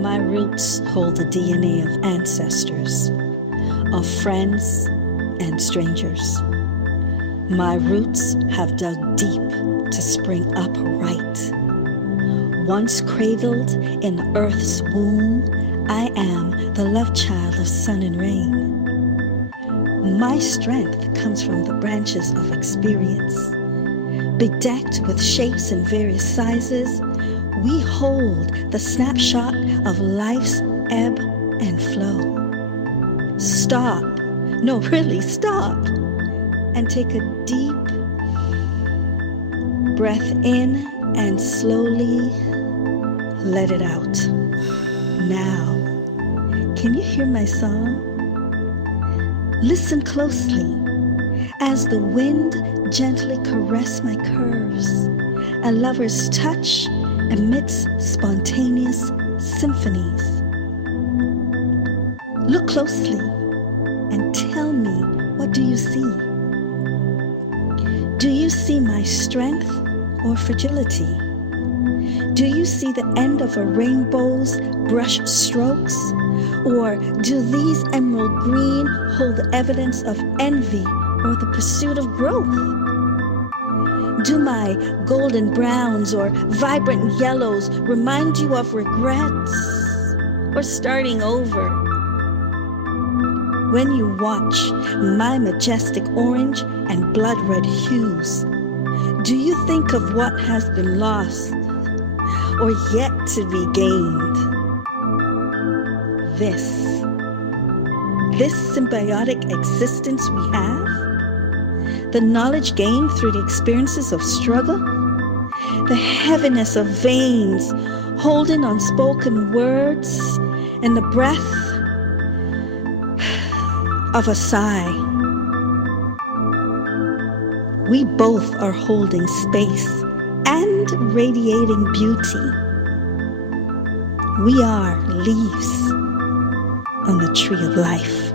My roots hold the DNA of ancestors, of friends and strangers. My roots have dug deep to spring up right. Once cradled in earth's womb, I am the love child of sun and rain. My strength comes from the branches of experience. Bedecked with shapes in various sizes, we hold the snapshot of life's ebb and flow. Stop, no really stop, and take a deep breath in and slowly let it out. Now, can you hear my song? Listen closely as the wind gently caresses my curves. A lover's touch emits spontaneous symphonies. Look closely and tell me, what do you see? Do you see my strength or fragility? Do you see the end of a rainbow's brush strokes? Or do these emerald green hold the evidence of envy or the pursuit of growth? Do my golden browns or vibrant yellows remind you of regrets or starting over? When you watch my majestic orange and blood red hues, do you think of what has been lost or yet to be gained? This symbiotic existence we have, the knowledge gained through the experiences of struggle, the heaviness of veins holding unspoken words, and the breath of a sigh. We both are holding space and radiating beauty. We are leaves on the tree of life.